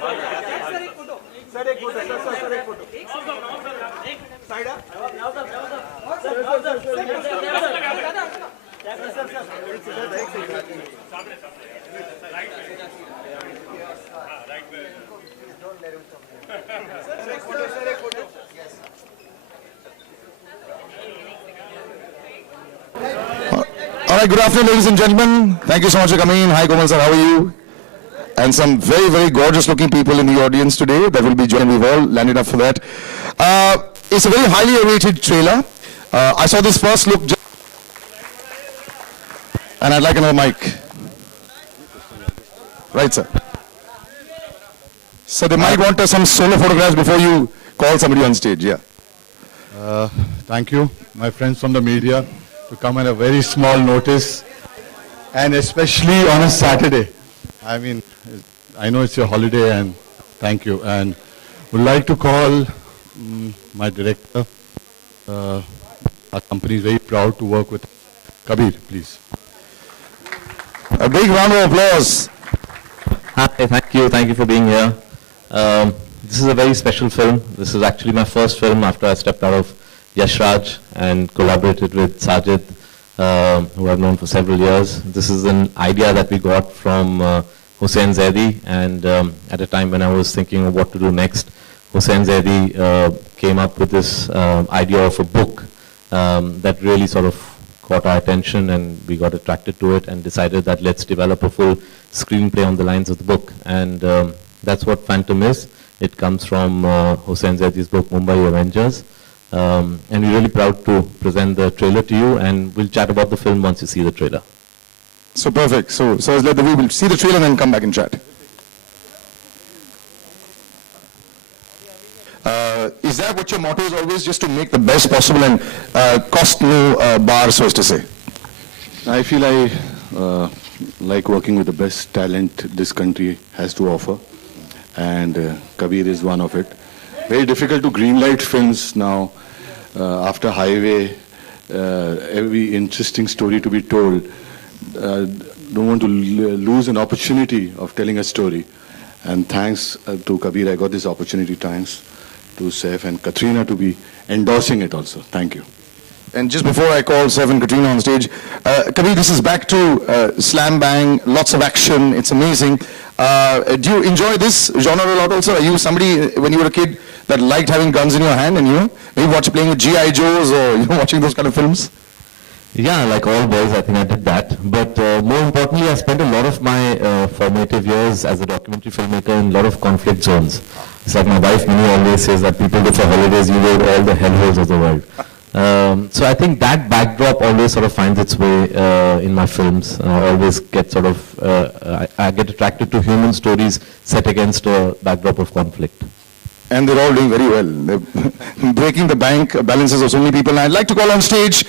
Sir एक photo sir एक photo side All right, good afternoon, ladies and gentlemen. Thank you so much for coming in. Hi, Komal sir, how are you? And some very, very gorgeous-looking people in the audience today that will be joining. We've all landed up for that. It's a very highly awaited trailer. I saw this first look, and I'd like another mic. Right, sir. So they might want some solo photographs before you call somebody on stage. Yeah. Thank you, my friends from the media, to come at a very small notice, and especially on a Saturday. I mean, I know it's your holiday, and thank you. And would like to call my director. Our company is very proud to work with Kabir, please. A big round of applause. Hi, thank you for being here. This is a very special film. This is actually my first film after I stepped out of Yash Raj and collaborated with Sajid, who I've known for several years. This is an idea that we got from Hussain Zaidi, and at a time when I was thinking of what to do next, Hussain Zaidi came up with this idea of a book that really sort of caught our attention, and we got attracted to it and decided that let's develop a full screenplay on the lines of the book. And that's what Phantom is. It comes from Hussain Zaidi's book, Mumbai Avengers. And we're really proud to present the trailer to you, and we'll chat about the film once you see the trailer. So perfect. So we will see the trailer and then come back and chat. Is that what your motto is always, just to make the best possible and cost no bar, so as to say? I feel I like working with the best talent this country has to offer, and Kabir is one of it. Very difficult to greenlight films now. After Highway, every interesting story to be told. Don't want to lose an opportunity of telling a story. And thanks to Kabir, I got this opportunity. Thanks to Saif and Katrina to be endorsing it also. Thank you. And just before I call Saif and Katrina on stage, Kabir, this is back to slam bang, lots of action. It's amazing. Do you enjoy this genre a lot also? Are you somebody, when you were a kid, that liked having guns in your hand and, maybe playing with G.I. Joes or, watching those kind of films? Yeah, like all boys, I think I did that. But more importantly, I spent a lot of my formative years as a documentary filmmaker in a lot of conflict zones. It's like my wife Minnie always says that people go for holidays, you go to all the hellholes of the world. So I think that backdrop always sort of finds its way in my films. I always get sort of, I get attracted to human stories set against a backdrop of conflict. And they're all doing very well. They're breaking the bank balances of so many people. And I'd like to call on stage,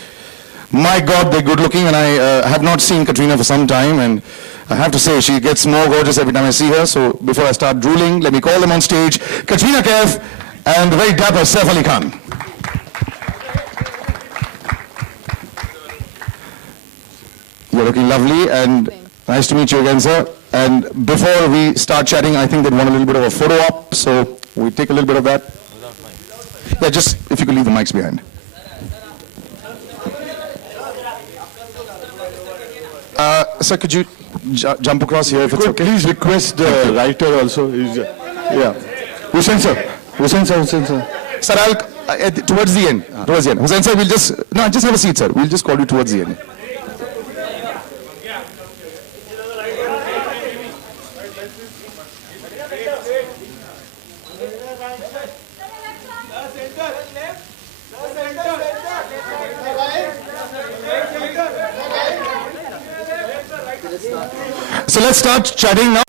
my God, they're good looking, and I have not seen Katrina for some time, and I have to say, she gets more gorgeous every time I see her. So before I start drooling, let me call them on stage, Katrina Kaif and the very dapper Saif Ali Khan. You're looking lovely, and nice to meet you again, sir. And before we start chatting, I think they'd want a little bit of a photo op, so we take a little bit of that. Yeah, just if you could leave the mics behind. Sir, could you jump across here if it's okay? Please request the writer also. Yeah. Hussain sir. Sir, I'll, towards the end. Towards the end. Hussain sir, just have a seat, sir. We'll just call you towards the end. So let's start chatting now.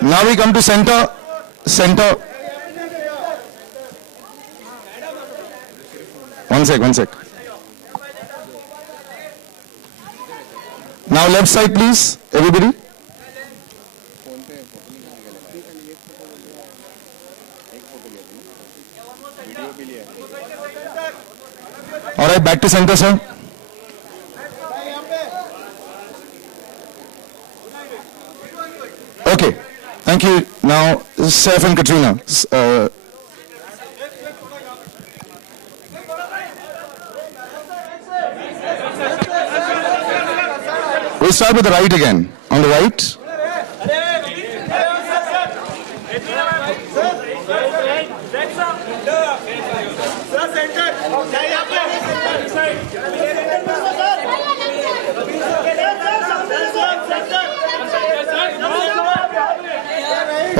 Now we come to center. One sec. Now left side, please, everybody. All right, back to center, sir. Thank you. Now, Saif and Katrina. We'll start with the right again. On the right.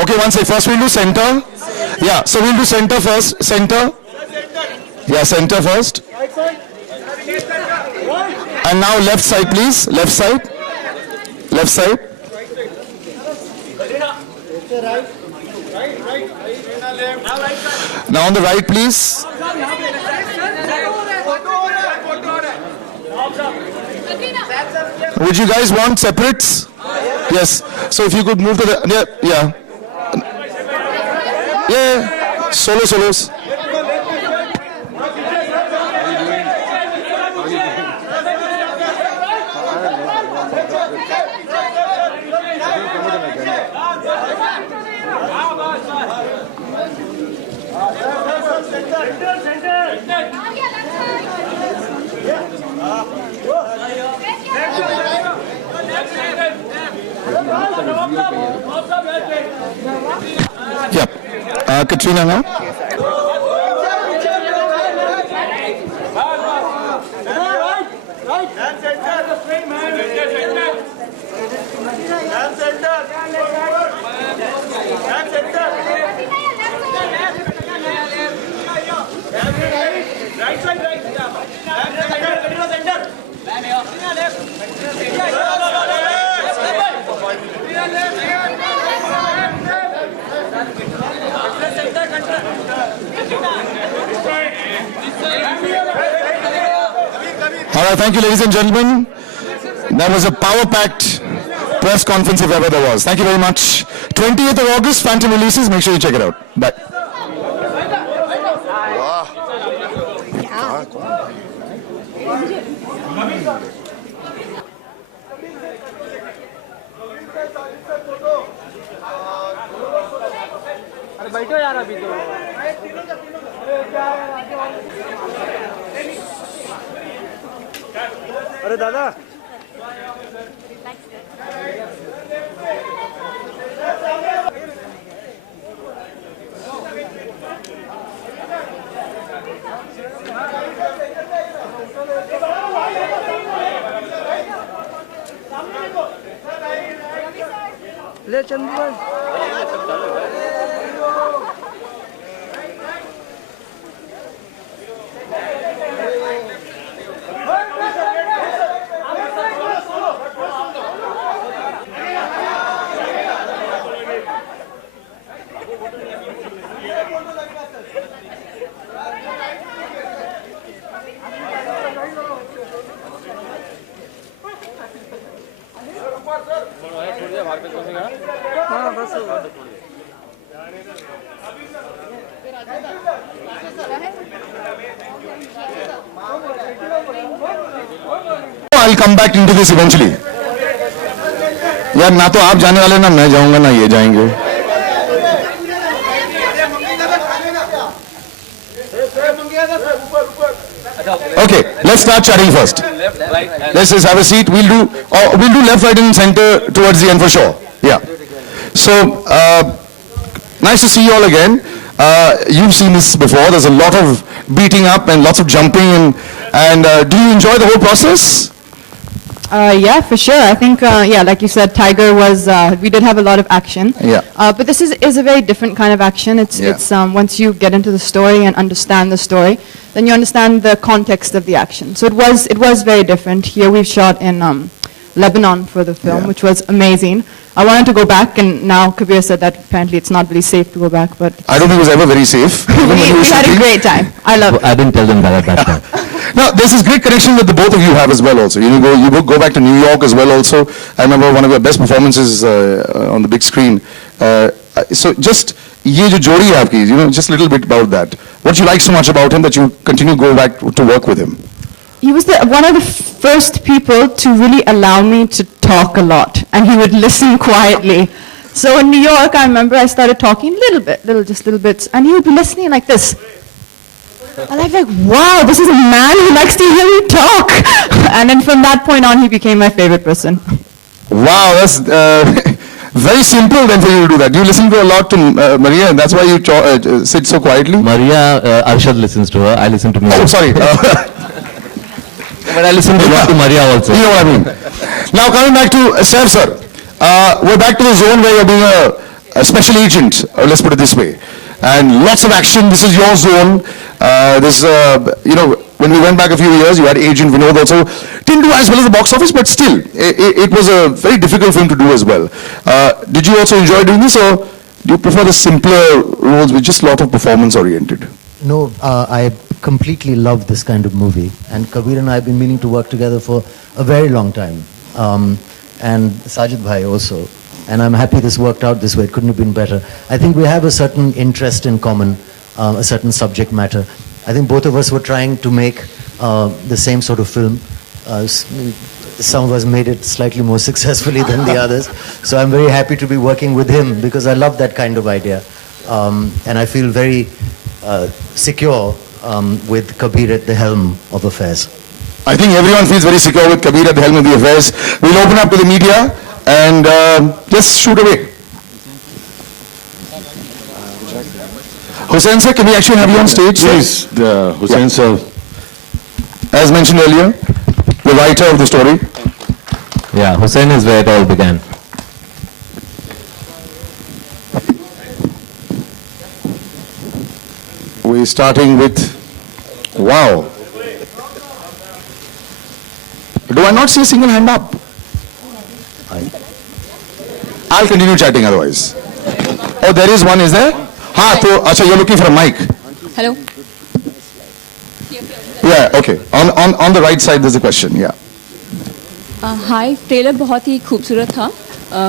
Okay, one second. First we'll do center. Yeah, so we'll do center first. Center. Yeah, center first. And now left side, please. Left side. Left side. Now on the right, please. Would you guys want separates? Yes. So if you could move to the yeah. Yeah. Solos. Yeah. Katrina now. All right, thank you, ladies and gentlemen. That was a power-packed press conference if ever there was. Thank you very much. 20th of August, Phantom releases. Make sure you check it out. Bye. बैठो यार अभी तो अरे दादा ले चंदू भाई हाँ बस I'll come back into this eventually. यार ना तो आप जाने वाले ना मैं जाऊंगा ना ये जाएंगे. Okay, let's start chatting first. Let's just have a seat. We'll do left, right, and center towards the end for sure. Yeah. So nice to see you all again. You've seen this before. There's a lot of beating up and lots of jumping and do you enjoy the whole process? Yeah, for sure. I think, yeah, like you said, Tiger was, we did have a lot of action. Yeah. But this is a very different kind of action. It's once you get into the story and understand the story, then you understand the context of the action. So it was very different. Here we've shot in Lebanon for the film, which was amazing. I wanted to go back, and now Kabir said that apparently it's not really safe to go back, but... I don't think it was ever very safe. we had a great time. I love it. I didn't tell them that at that time. Now, there's this great connection that the both of you have as well also. You go back to New York as well also. I remember one of your best performances on the big screen. So just, ye jo jodi hai aapki, just a little bit about that. What you like so much about him that you continue to go back to work with him? He was one of the first people to really allow me to talk a lot, and he would listen quietly. So in New York, I remember I started talking just little bits, and he would be listening like this. And I'm like, wow, this is a man who likes to hear me talk. And then from that point on, he became my favorite person. Wow, that's very simple then for you to do that. Do you listen to a lot to Maria, and that's why you sit so quietly? Maria, Arshad listens to her. I listen to me. Oh, sorry. But I listen to Maria also. You know what I mean. Now coming back to Saif sir, we're back to the zone where you're being a special agent, let's put it this way. And lots of action, this is your zone. When we went back a few years, you had Agent Vinod also. Didn't do as well as the box office, but still, it was a very difficult film to do as well. Did you also enjoy doing this, or do you prefer the simpler roles with just a lot of performance oriented? No, I completely love this kind of movie. And Kabir and I have been meaning to work together for a very long time. And Sajid Bhai also. And I'm happy this worked out this way. It couldn't have been better. I think we have a certain interest in common, a certain subject matter. I think both of us were trying to make the same sort of film. Some of us made it slightly more successfully than the others. So I'm very happy to be working with him because I love that kind of idea. And I feel very secure with Kabir at the helm of affairs. I think everyone feels very secure with Kabir at the helm of the affairs. We'll open up to the media and just shoot away. Hussain sir, can we actually have you on stage? Please, Hussain sir. As mentioned earlier, the writer of the story. Yeah, Hussain is where it all began. We're starting with, wow. Do I not see a single hand up? I'll continue chatting otherwise. Oh, there is one, is there? Acha, you're looking for a mic. Hello. Yeah, okay. On the right side, there's a question, yeah. Hi trailer बहुत ही खूबसूरत था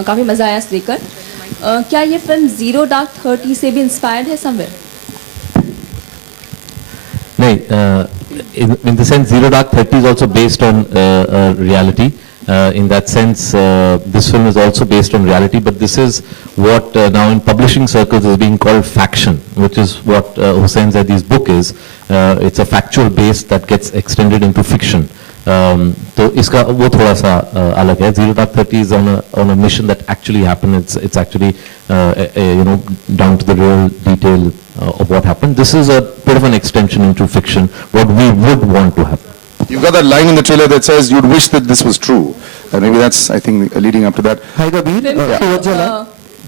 काफ़ी मज़ा आया देखकर क्या ये film zero dark 30 से भी इंस्पायर्ड है समवेयर नहीं in the sense Zero Dark 30 is also based on reality. In that sense, this film is also based on reality, but this is what now in publishing circles is being called faction, which is what Hussain Zaidi's book is. It's a factual base that gets extended into fiction. तो इसका वो थोड़ा सा अलग है. Zero Dark 30 is on a mission that actually happened. It's actually down to the real detail of what happened. This is a bit of an extension into fiction, what we would want to happen. You've got that line in the trailer that says you'd wish that this was true. Maybe that's, I think, leading up to that. Hi, Kabir.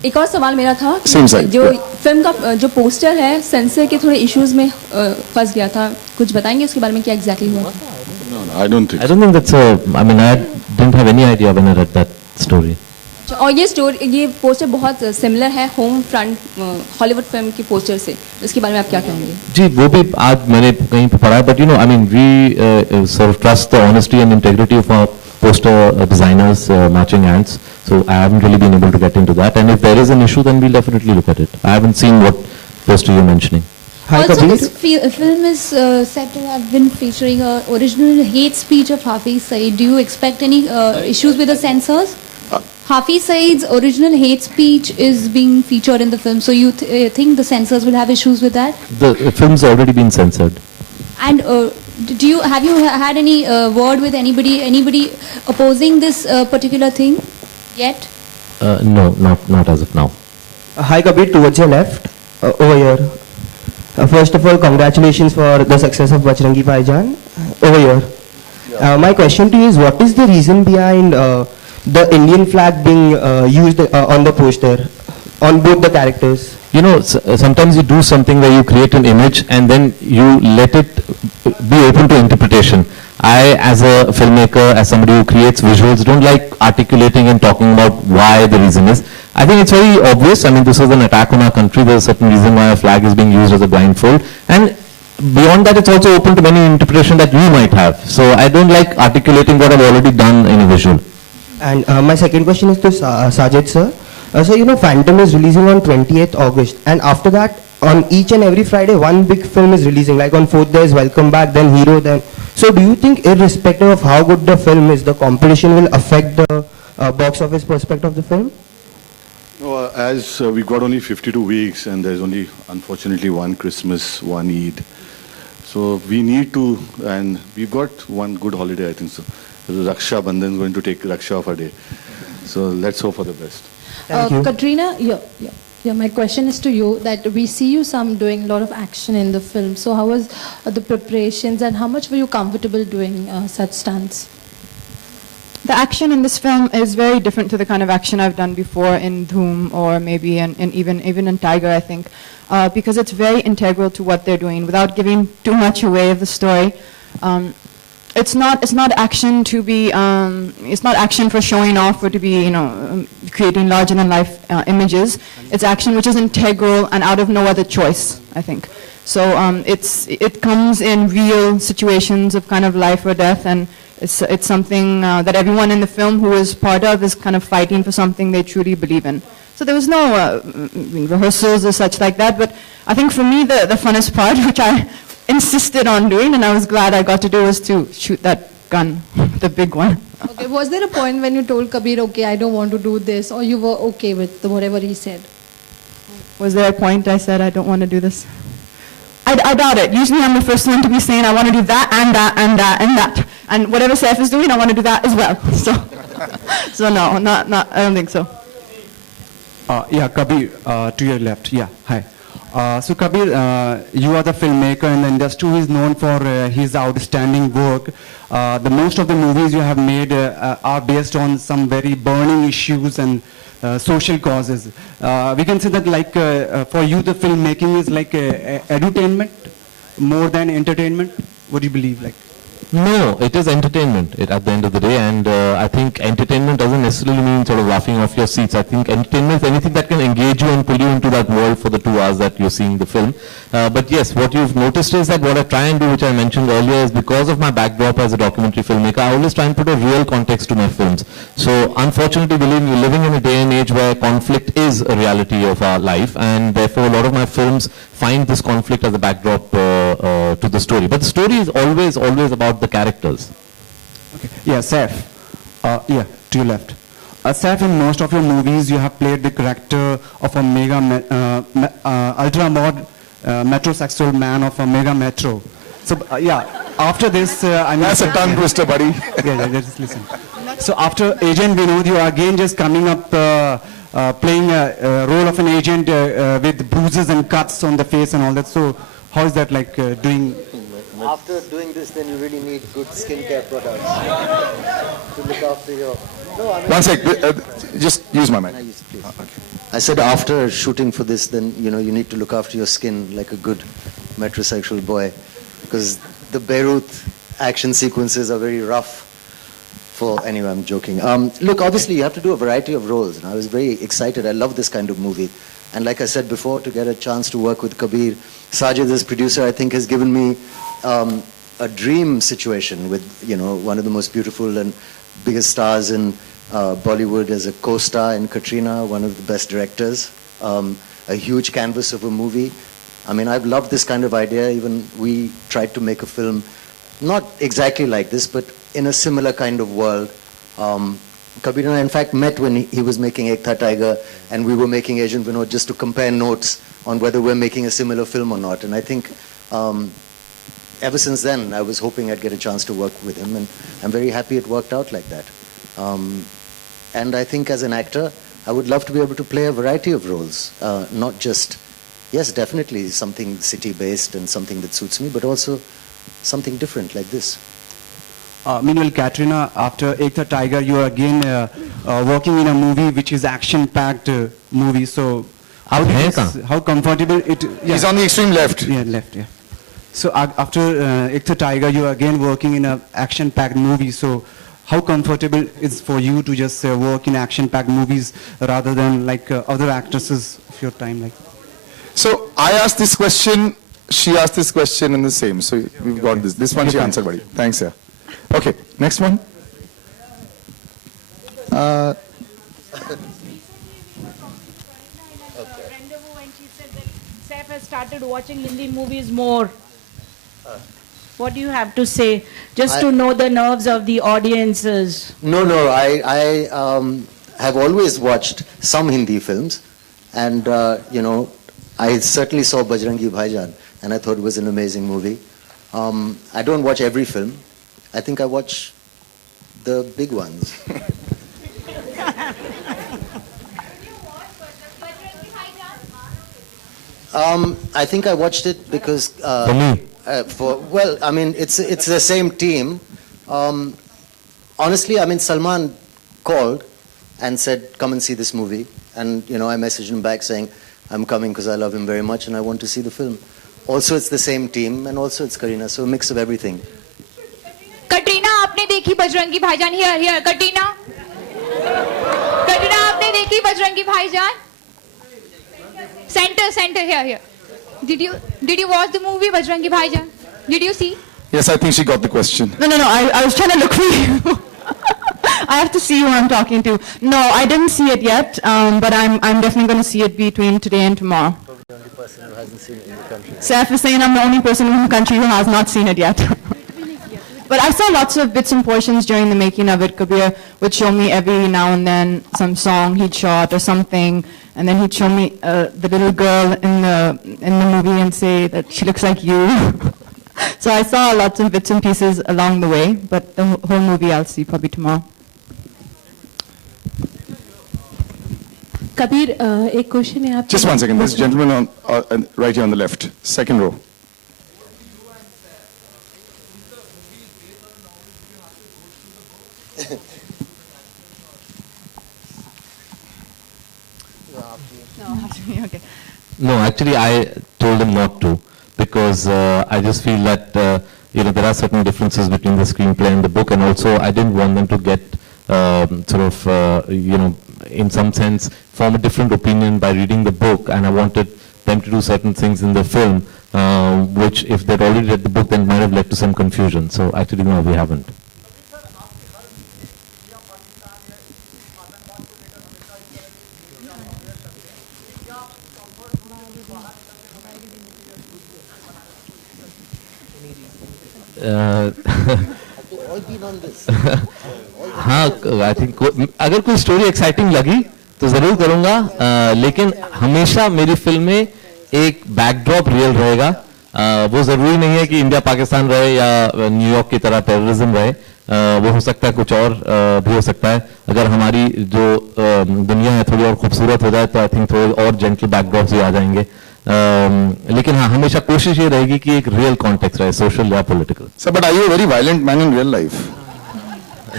एक और सवाल मेरा था Same side, जो film का जो poster है sensor के थोड़े इश्यूज में फंस गया था कुछ बताएंगे उसके बारे में क्या एग्जैक्टली हुआ No, I don't think. I don't think that's a. I mean, I didn't have any idea when I read that story. और ये पोस्टर बहुत सिमिलर है होम फ्रंट हॉलीवुड फिल्म के पोस्टर से इसके बारे में आप क्या कहेंगे जी वो भी आज मैंने कहीं पे पढ़ा है but I mean we sort of trust the honesty and integrity of our poster designers matching ants, so I haven't really been able to get into that, and if there is an issue then we'll definitely look at it. I haven't seen what poster you're mentioning. Hi, also, Kabir. this film is said to have been featuring a original hate speech of Hafiz Saeed. Do you expect any issues with the censors? Hafiz Saeed's original hate speech is being featured in the film, so you think the censors will have issues with that? The film's already been censored. And have you had any word with anybody opposing this particular thing yet? No, not as of now. Hi, Kabir, towards your left, over here. First of all, congratulations for the success of Bajrangi Bhaijaan. Over here. My question to you is, what is the reason behind the Indian flag being used on the poster, on both the characters? You know, sometimes you do something where you create an image and then you let it be open to interpretation. I, as a filmmaker, as somebody who creates visuals, don't like articulating and talking about why the reason is. I think it's very obvious. I mean, this is an attack on our country. There's a certain reason why a flag is being used as a blindfold. And beyond that, it's also open to many interpretation that you might have. So I don't like articulating what I've already done in a visual. And my second question is to Sajid sir. So, Phantom is releasing on 28th August. And after that, on each and every Friday, one big film is releasing. Like on 4th, there's Welcome Back, then Hero, then... So do you think, irrespective of how good the film is, the competition will affect the box office prospect of the film? No, as we've got only 52 weeks and there's only, unfortunately, one Christmas, one Eid. So we need to, and we've got one good holiday, I think so. Raksha Bandhan is going to take Raksha of a day. So let's hope for the best. Thank you. Katrina, my question is to you that we see you doing a lot of action in the film. So how was the preparations and how much were you comfortable doing such stunts? The action in this film is very different to the kind of action I've done before in Dhoom or maybe even in Tiger, I think, because it's very integral to what they're doing without giving too much away of the story. It's not action to be it's not action for showing off or to be creating larger than life images. It's action which is integral and out of no other choice, I think. So it comes in real situations of kind of life or death, and it's something that everyone in the film who is part of is kind of fighting for something they truly believe in. So there was no rehearsals or such like that, but I think for me the funnest part, which I insisted on doing and I was glad I got to do, was to shoot that gun, the big one. Okay, was there a point when you told Kabir, okay, I don't want to do this, or you were okay with whatever he said? Was there a point I said I don't want to do this? I doubt it. Usually I'm the first one to be saying I want to do that and that and that and that. And whatever Saif is doing, I want to do that as well. So no, not, I don't think so. Yeah, Kabir, to your left. Yeah, hi. So Kabir, you are the filmmaker in the industry who is known for his outstanding work. The most of the movies you have made are based on some very burning issues and social causes. We can say that for you the filmmaking is like edutainment more than entertainment. What do you believe like? No, it is entertainment at the end of the day, and I think entertainment doesn't necessarily mean sort of laughing off your seats. I think entertainment is anything that can engage you and pull you into that world for the 2 hours that you're seeing the film. But yes, what you've noticed is that what I try and do, which I mentioned earlier, is because of my backdrop as a documentary filmmaker, I always try and put a real context to my films. So unfortunately, believe me, we're living in a day and age where conflict is a reality of our life, and therefore a lot of my films find this conflict as a backdrop to the story. But the story is always about the characters. Okay. Yeah, Saif. Yeah, to your left. Saif, in most of your movies, you have played the character of a ultra-mod metrosexual man of a mega metro. So, yeah, after this, I mean... That's a tongue twister, buddy. Yeah, just listen. So, after Agent Vinod, you are again just coming up playing a role of an agent with bruises and cuts on the face and all that. So, how is that like doing... After doing this, then you really need good skincare products to look after your... No, I mean... One sec, just use my mic. Okay. I said after shooting for this, then, you need to look after your skin like a good metrosexual boy. Because the Beirut action sequences are very rough for... Anyway, I'm joking. Look, obviously, you have to do a variety of roles. And I was very excited. I love this kind of movie. And like I said before, to get a chance to work with Kabir, Sajid, as producer, I think has given me a dream situation with, one of the most beautiful and biggest stars in Bollywood as a co-star in Katrina, one of the best directors, a huge canvas of a movie. I mean, I've loved this kind of idea. Even we tried to make a film, not exactly like this, but in a similar kind of world. Kabir and I, in fact, met when he was making Ek Tha Tiger, and we were making Agent Vinod just to compare notes on whether we're making a similar film or not. And I think ever since then, I was hoping I'd get a chance to work with him, and I'm very happy it worked out like that. And I think as an actor, I would love to be able to play a variety of roles, not just, yes, definitely something city-based and something that suits me, but also something different like this. Meanwhile, Katrina, after Ek Tha Tiger, you are again working in a movie which is action-packed movie. So how comfortable it? Yeah. He's on the extreme left. Yeah, left. Yeah. So after Ek Tha Tiger, you are again working in an action-packed movie. So how comfortable is for you to just work in action-packed movies rather than like other actresses of your time? Like. So I asked this question, she asked this question, and the same. So we've got this. This one she answered, buddy. Thanks, yeah. Okay, next one. Saif has started watching Hindi movies more. What do you have to say, just to know the nerves of the audiences? No, I have always watched some Hindi films, and I certainly saw Bajrangi Bhaijaan, and I thought it was an amazing movie. I don't watch every film. I think I watch the big ones. I think I watched it because For me. It's the same team. Honestly, Salman called and said, "Come and see this movie," and I messaged him back saying, "I'm coming because I love him very much and I want to see the film." Also, it's the same team, and also it's Kareena, so a mix of everything. Katrina आपने देखी बजरंगी भाईजान? Here, Katrina आपने देखी बजरंगी भाईजान? Center, here. Did you watch the movie Bajrangi Bhaijaan? Did you see? Yes, I think she got the question. No, I was trying to look for you. I have to see who I'm talking to. No, I didn't see it yet, but I'm definitely going to see it between today and tomorrow. Probably the only person who hasn't seen it in the country. Saif is saying I'm the only person in the country who has not seen it yet. But I saw lots of bits and portions during the making of it. Kabir would show me every now and then some song he'd shot or something, and then he'd show me the little girl in the movie and say that she looks like you. So I saw lots of bits and pieces along the way, but the whole movie I'll see probably tomorrow. Kabir, एक question है आप. Just one second. This gentleman right here on the left, second row. Okay. No, actually, I told him not to because I just feel that there are certain differences between the screenplay and the book, and also I didn't want them to get in some sense form a different opinion by reading the book, and I wanted them to do certain things in the film, which if they'd already read the book, then might have led to some confusion. So actually, no, we haven't. हाँ, I think अगर कोई story exciting लगी तो जरूर करूंगा, लेकिन हमेशा मेरी फिल्म में एक बैकड्रॉप रियल रहेगा. वो जरूरी नहीं है कि इंडिया पाकिस्तान रहे या न्यूयॉर्क की तरह टेररिज्म रहे. वो हो सकता है कुछ और भी हो सकता है. अगर हमारी जो दुनिया है थोड़ी और खूबसूरत हो जाए तो आई थिंक थोड़े और जेंटल बैकड्रॉप्स भी आ जाएंगे. लेकिन हाँ, हमेशा कोशिश ये रहेगी कि एक रियल कॉन्टेक्स्ट रहे, सोशल या political. Sir, but are you a very violent man in real life?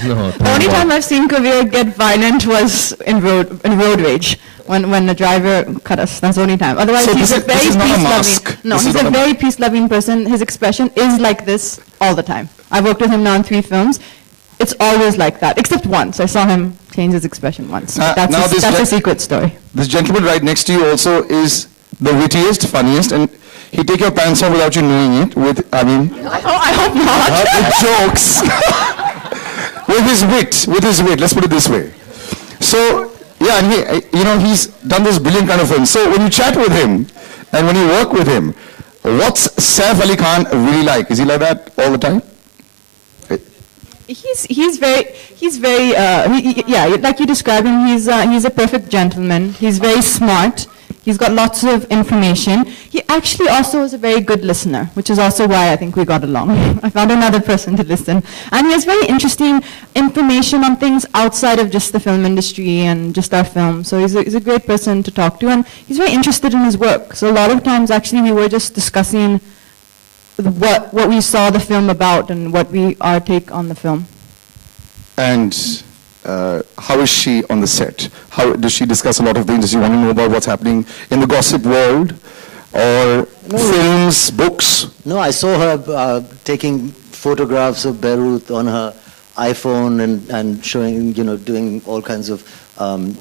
No. The only time I've seen Kabir get violent was in road rage when the driver cut us. That's the only time. Otherwise, So he's a very peace-loving. No, he's a very peace-loving person. His expression is like this all the time. I've worked with him now in 3 films. It's always like that, except once. I saw him change his expression once. That's a secret story. This gentleman right next to you also is the wittiest, funniest, and he take your pants off without you knowing it. I hope not. With jokes, with his wit. Let's put it this way. So yeah, and he's done this brilliant kind of film. So when you chat with him and when you work with him, what's Saif Ali Khan really like? Is he like that all the time? He's very like you described him. He's a perfect gentleman. He's very smart. He's got lots of information. He actually also is a very good listener, which is also why I think we got along. I found another person to listen. And he has very interesting information on things outside of just the film industry and just our film. So he's a great person to talk to, and he's very interested in his work. So a lot of times actually we were just discussing what we saw the film about and our take on the film. And how is she on the set? How does she discuss a lot of things? Does she want to know about what's happening in the gossip world or films, books? No, I saw her taking photographs of Beirut on her iPhone and showing, doing all kinds of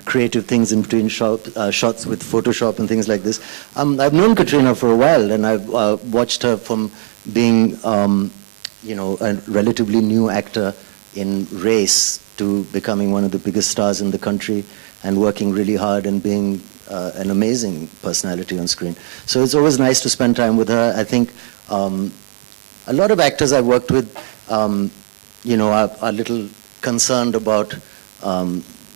creative things in between shots with Photoshop and things like this. I've known Katrina for a while, and I've watched her from being, a relatively new actor in Race to becoming one of the biggest stars in the country and working really hard and being an amazing personality on screen. So it's always nice to spend time with her. I think a lot of actors I've worked with, are a little concerned about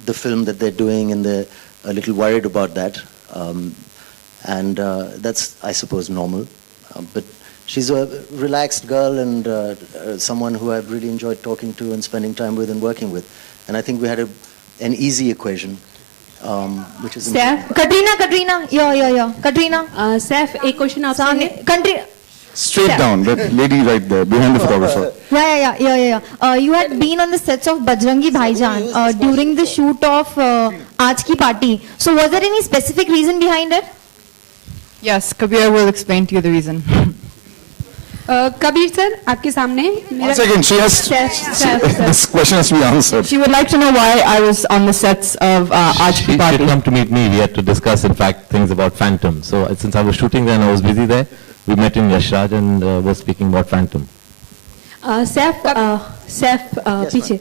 the film that they're doing, and they're a little worried about that. And that's, I suppose, normal. But she's a relaxed girl and someone who I've really enjoyed talking to and spending time with and working with. And I think we had an easy equation, which is... Katrina, Katrina. Saif, एक question आपसे. Straight down, that lady right there, behind the photographer. Yeah. You had been on the sets of Bajrangi Bhaijaan during the shoot of Aaj Ki Party. So was there any specific reason behind it? Yes, Kabir will explain to you the reason. Kabir sir आपके सामने. One second, she has... This question has to be answered. She would like to know why I was on the sets of Aaj Ki She Party. come to meet me. We had to discuss, in fact, things about Phantom. So since I was shooting there and I was busy there, we met in Yash Raj and were speaking about Phantom. Saif पीछे.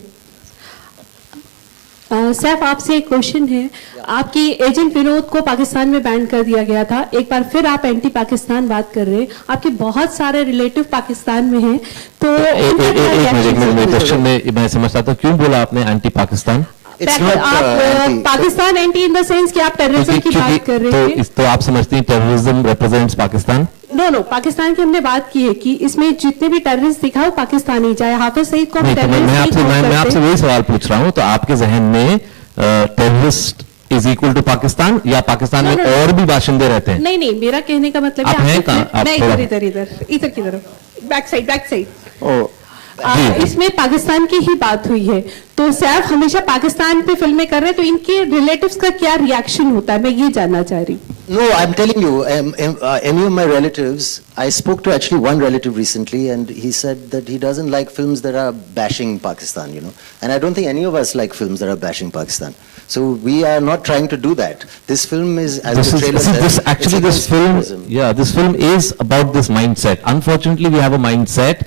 सैफ आपसे एक question है. आपकी agent Vinod को पाकिस्तान में ban कर दिया गया था. एक बार फिर आप एंटी पाकिस्तान बात कर रहे हैं. आपके बहुत सारे रिलेटिव पाकिस्तान में हैं. तो एक मिनट क्वेश्चन में मैं समझता था क्यों बोला आपने एंटी पाकिस्तान. आप Pakistan anti in the sense कि आप टेररिज्म की बात कर रहे हैं. तो आप समझते हैं terrorism represents Pakistan. No Pakistan की हमने बात की है कि इसमें जितने भी टेररिस्ट दिखा वो पाकिस्तानी, चाहे हाफिज सईद को मैं आपसे वही सवाल पूछ रहा हूँ. तो आपके जहन में terrorist is equal to Pakistan या पाकिस्तान में और भी बाशिंदे रहते हैं? नहीं, मेरा कहने का मतलब आप हैं कहाँ? इधर की तरफ, बैक साइड. इसमें पाकिस्तान की ही बात हुई है. तो सैफ हमेशा पाकिस्तान पे फिल्में कर रहे हैं, तो इनके रिलेटिव्स का क्या रिएक्शन होता है, मैं ये जानना चाह रही हूँ. No, I'm telling you, any of my relatives, I spoke to actually one relative recently, and he said that he doesn't like films that are bashing Pakistan, you know. And I don't think any of us like films that are bashing Pakistan. So we are not trying to do that. This film is, as the trailer says, this film is about this mindset. Unfortunately, we have a mindset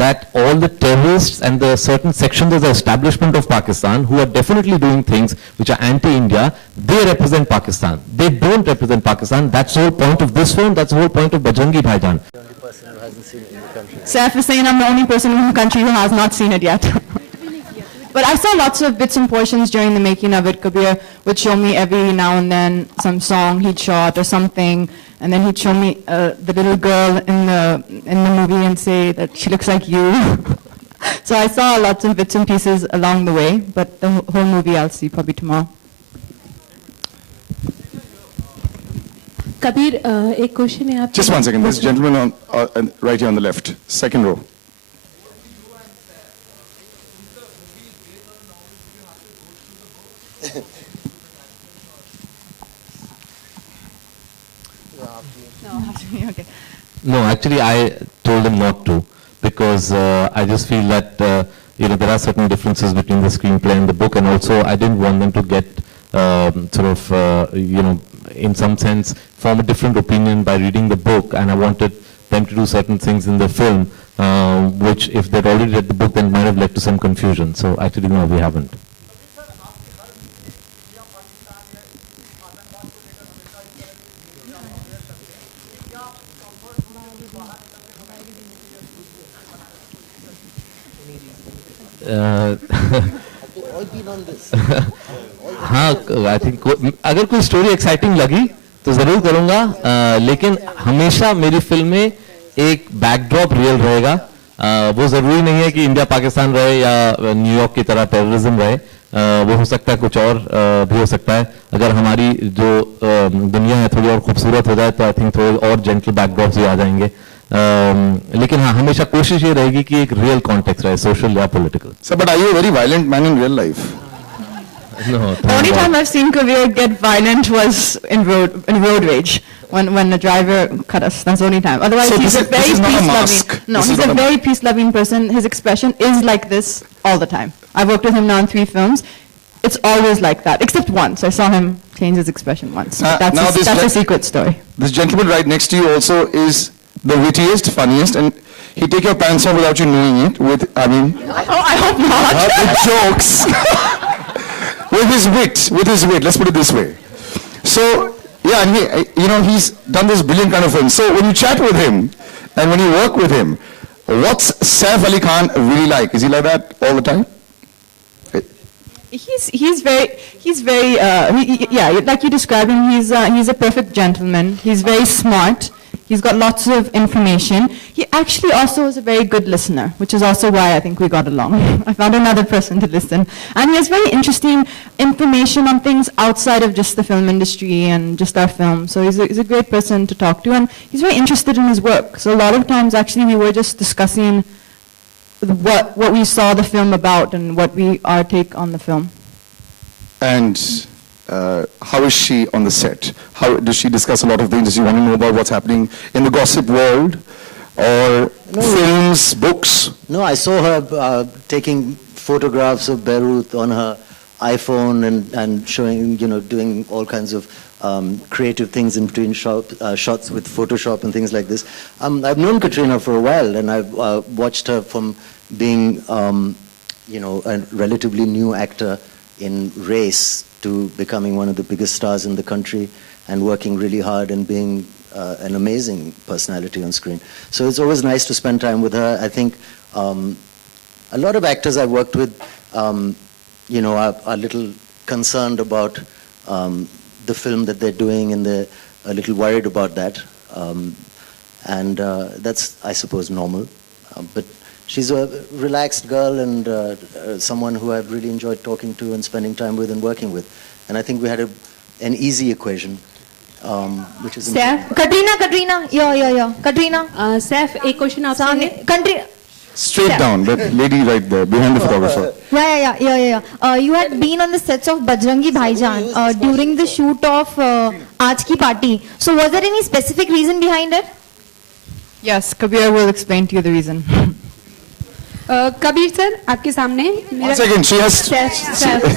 that all the terrorists and the certain sections of the establishment of Pakistan who are definitely doing things which are anti-India, they represent Pakistan. They don't represent Pakistan. That's the whole point of this film. That's the whole point of Bajrangi Bhaijaan. Saif is saying I'm the only person in the country who has not seen it yet. But I saw lots of bits and portions during the making of it. Kabir would show me every now and then some song he'd shot or something, and then he'd show me the little girl in the movie and say that she looks like you. So I saw lots of bits and pieces along the way, but the whole movie I'll see probably tomorrow. Kabir एक question है आप. Just one second. This gentleman right here on the left, second row. Okay. No, actually, I told him not to because I just feel that there are certain differences between the screenplay and the book, and also I didn't want them to get in some sense form a different opinion by reading the book, and I wanted them to do certain things in the film which, if they'd already read the book, then might have led to some confusion. So actually, no, we haven't. हाँ, I think अगर कोई story exciting लगी तो जरूर करूंगा, लेकिन हमेशा मेरी फिल्म में एक बैकड्रॉप रियल रहेगा. वो जरूरी नहीं है कि इंडिया पाकिस्तान रहे या न्यूयॉर्क की तरह टेररिज्म रहे. वो हो सकता है कुछ और भी हो सकता है. अगर हमारी जो दुनिया है थोड़ी और खूबसूरत हो जाए तो आई थिंक थोड़े और जेंटल बैकड्रॉप्स भी आ जाएंगे. लेकिन हाँ, हमेशा कोशिश ये रहेगी कि एक रियल कॉन्टेक्स्ट रहे, सोशल या political. Sir, but are you a very violent man in real life? No. The only time I've seen Kabir get violent was in road rage when the driver cut us. That's the only time. Otherwise, he's a very peace-loving. No, he's a very peace-loving person. His expression is like this all the time. I've worked with him now in 3 films. It's always like that, except once. I saw him change his expression once. That's a secret story. This gentleman right next to you also is the wittiest, funniest, and he take your pants off without you knowing it. I hope not. With jokes. With his wit, let's put it this way. So, yeah, and he's done this brilliant kind of film. So when you chat with him, and when you work with him, what's Saif Ali Khan really like? Is he like that all the time? He's very yeah, like you described him. He's a perfect gentleman. He's very smart. He's got lots of information. He actually also is a very good listener, which is also why I think we got along. I found another person to listen. And he has very interesting information on things outside of just the film industry and just our film. So he's a great person to talk to, and he's very interested in his work. So a lot of times, actually, we were just discussing what we saw the film about and our take on the film. And how is she on the set? How does she discuss a lot of things? Does she want to know about what's happening in the gossip world, or films, books? No, I saw her taking photographs of Beirut on her iPhone and showing, doing all kinds of creative things in between shots with Photoshop and things like this. I've known Katrina for a while, and I've watched her from being, a relatively new actor in Race to becoming one of the biggest stars in the country and working really hard and being an amazing personality on screen. So it's always nice to spend time with her. I think a lot of actors I've worked with, are a little concerned about the film that they're doing, and they're a little worried about that. And that's, I suppose, normal. But she's a relaxed girl and someone who I've really enjoyed talking to and spending time with and working with. And I think we had an easy equation, which is... Katrina, yeah. Katrina. Saif, एक question आपसे है. Country. Straight down, that lady right there, behind the photographer. Yeah. You had been on the sets of Bajrangi Bhaijaan during the shoot of Aaj Ki Party. So was there any specific reason behind it? Yes, Kabir will explain to you the reason. Kabir sir आपके सामने. One second,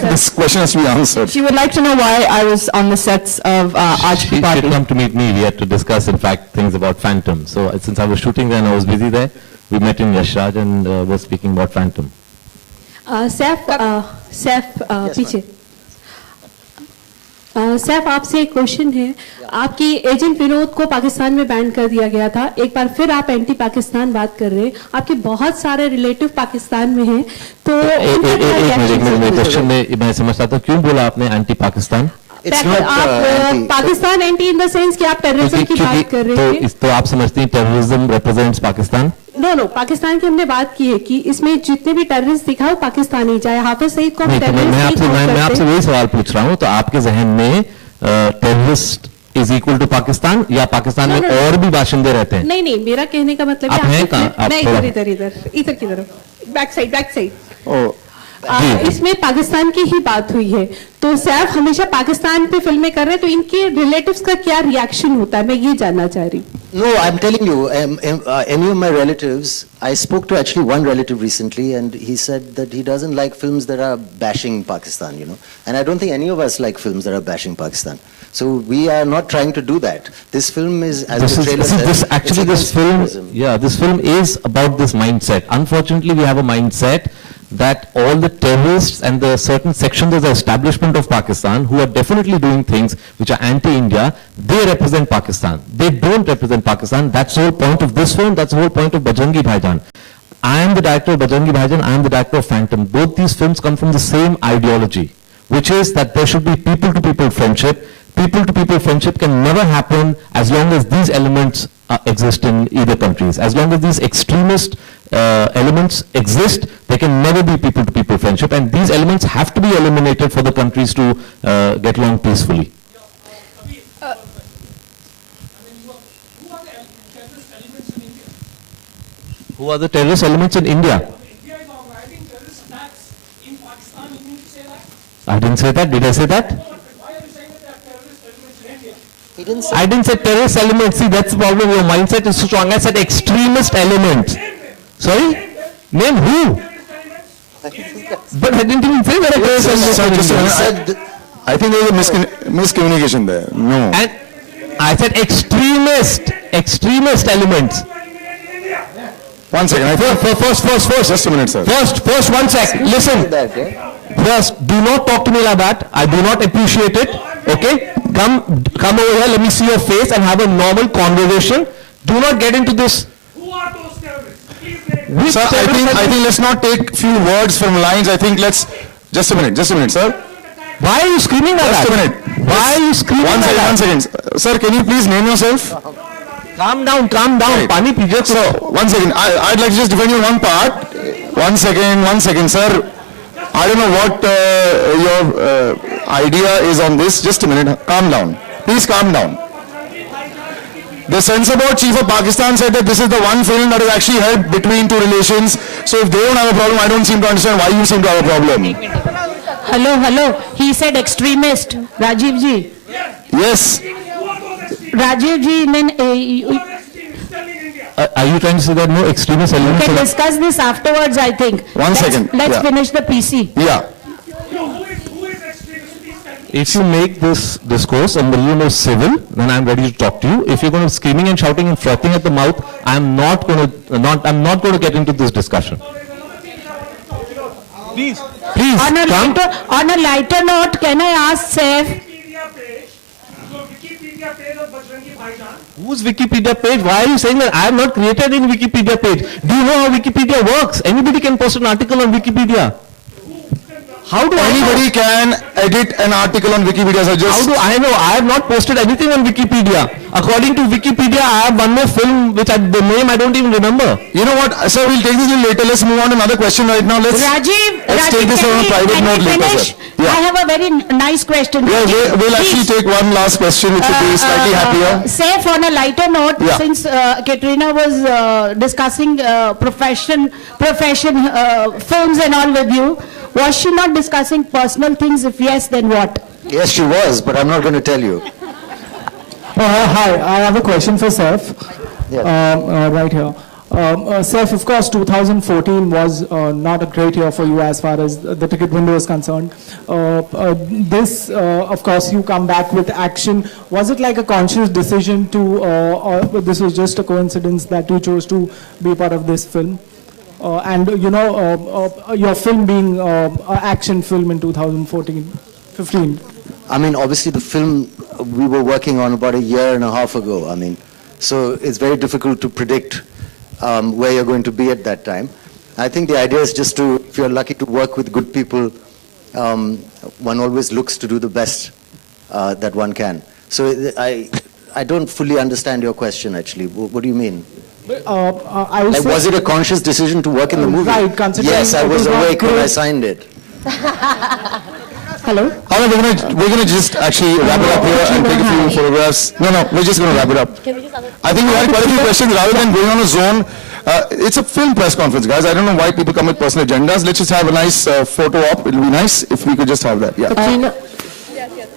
this question has to be answered. She would like to know why I was on the sets of Aaj Ki Party. She come to meet me. We had to discuss, in fact, things about Phantom. So since I was shooting there and I was busy there, we met in Yash Raj and were speaking about Phantom. Saif पीछे. सैफ आपसे एक question है. आपकी agent Vinod को पाकिस्तान में ban कर दिया गया था. एक बार फिर आप एंटी पाकिस्तान बात कर रहे हैं. आपके बहुत सारे रिलेटिव पाकिस्तान में हैं. तो एक क्वेश्चन में मैं समझता था क्यों बोला आपने एंटी पाकिस्तान? आप Pakistan anti in the sense कि आप टेररिज्म की बात कर रहे हैं. तो आप समझते हैं terrorism represents Pakistan? No Pakistan की हमने बात की है कि इसमें जितने भी टेररिस्ट दिखा वो पाकिस्तानी, चाहे हाफिज सईद को मैं आपसे वही सवाल पूछ रहा हूँ. तो आपके जहन में terrorist is equal to Pakistan या पाकिस्तान में और भी बाशिंदे रहते हैं? नहीं, मेरा कहने का मतलब इधर की तरफ बैक साइड. इसमें पाकिस्तान की ही बात हुई है. तो सैफ हमेशा पाकिस्तान पे फिल्में कर रहे हैं, तो इनके रिलेटिव्स का क्या रिएक्शन होता है, मैं ये जानना चाह रही हूँ. No, I'm telling you, any of my relatives, I spoke to actually one relative recently, and he said that he doesn't like films that are bashing Pakistan, And I don't think any of us like films that are bashing Pakistan. So we are not trying to do that. This film is, as the trailer says, this film is about this mindset. Unfortunately, we have a mindset that all the terrorists and the certain sections of the establishment of Pakistan who are definitely doing things which are anti-India, they represent Pakistan. They don't represent Pakistan. That's the whole point of this film. That's the whole point of Bajrangi Bhaijaan. I am the director of Bajrangi Bhaijaan. I am the director of Phantom. Both these films come from the same ideology, which is that there should be people-to-people friendship. People-to-people friendship can never happen as long as these elements exist in either countries. As long as these extremist elements exist, there can never be people-to-people friendship, and these elements have to be eliminated for the countries to get along peacefully. Who are the terrorist elements in India? I didn't say that. Did I say that? I didn't say terrorist elements. See, that's the problem. Your mindset is so strong. I said extremist elements. Sorry? Name who? But I didn't even say that. I think there was a miscommunication there. No. And I said extremist elements. One second. First, just a minute, sir. First, 1 sec. Listen. First, do not talk to me like that. I do not appreciate it. Okay? Come over here. Let me see your face and have a normal conversation. Do not get into this. Who are those terrorists? Sir, I think let's not take few words from lines. I think let's Just a minute, sir. Why are you screaming like that? Just a minute. Why are you screaming One like that? second. Sir, can you please name yourself? Calm down. Right. Pani pijiye So, 1 second. I'd like to just defend you on one part. 1 second, sir. I don't know what your idea is on this. Just a minute. Calm down. Please calm down. The censor board chief of Pakistan said that this is the one film that has actually helped between two relations. So if they don't have a problem, I don't seem to understand why you seem to have a problem. Hello. He said extremist. Rajiv ji. Yes. Rajiv ji, Are you trying to say that no extremist we elements? can discuss this afterwards, I think. One second. Let's Yeah. finish the PC. Yeah. If you make this discourse a million of civil, then I'm ready to talk to you. If you're going to screaming and shouting and frothing at the mouth, I'm not going to get into this discussion. Please. On a lighter note, can I ask Saif? Whose Wikipedia page? Why are you saying that? I have not created any Wikipedia page. Do you know how Wikipedia works? Anybody can post an article on Wikipedia. How do Anybody can edit an article on Wikipedia. So just How do I know? I have not posted anything on Wikipedia. According to Wikipedia, I have one more film which the name I don't even remember. You know what, sir, we'll take this a little later. Let's move on to another question right now. Let's take this on a private note later, sir. I have a very nice question. Yeah, Rajiv, we'll actually take one last question, which will be slightly happier. Saif, on a lighter note, Yeah. since Katrina was discussing profession films and all with you, was she not discussing personal things? If yes, then what? Yes, she was, but I'm not going to tell you. Hi, I have a question for Saif. Right here. Saif, of course, 2014 was not a great year for you as far as the ticket window is concerned. This, of course, you come back with action. Was it like a conscious decision to, or this was just a coincidence that you chose to be a part of this film? And, you know, your film being an action film in 2014-15. I mean, obviously the film we were working on about a year and a half ago. I mean, so it's very difficult to predict where you're going to be at that time. I think the idea is just to, if you're lucky to work with good people, one always looks to do the best that one can. So I don't fully understand your question, actually. What do you mean? I would Like, say, was it a conscious decision to work in the movie? Right, considering Yes, I it was was not awake when I great. signed it. Hello? We're gonna just actually wrap it up here and take a few photographs. No, we're just gonna wrap it up. I think we had quite a few questions rather than going on a zone. It's a film press conference, guys. I don't know why people come with personal agendas. Let's just have a nice photo op. It'll be nice if we could just have that. Yeah. Katrina.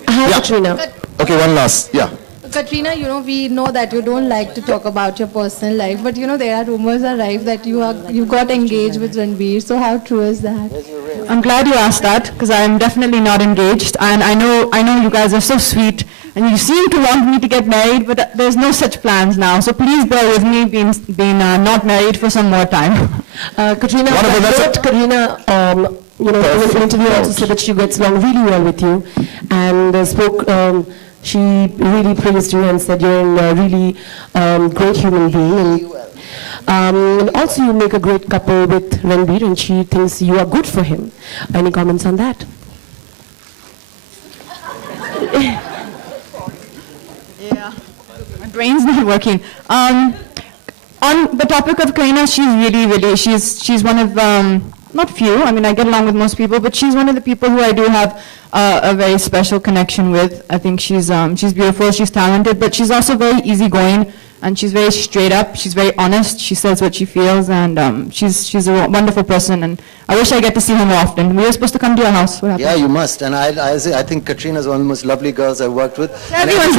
Hi, Katrina. Okay, one last. Yeah. Katrina, you know, we know that you don't like to talk about your personal life, but you know, there are rumors arrive that you got engaged with Ranbir. So how true is that? I'm glad you asked that because I am definitely not engaged, and I know you guys are so sweet, and you seem to want me to get married, but there's no such plans now. So please bear with me being not married for some more time. Katrina, Katrina, you know, in an interview also said that she gets along really well with you, and spoke. She really praised you and said you're a really great human being. And also you make a great couple with Ranbir, and she thinks you are good for him. Any comments on that? Yeah, my brain's not working. On the topic of Katrina, she's one of, not few, I mean, I get along with most people, but she's one of the people who I do have a very special connection with. I think she's beautiful, she's talented, but she's also very easygoing, and she's very straight up, she's very honest, she says what she feels, and she's a wonderful person, and I wish I get to see her more often. We were supposed to come to your house. What happened? Yeah, you must. And I think Katrina's one of the most lovely girls I've worked with. Everyone's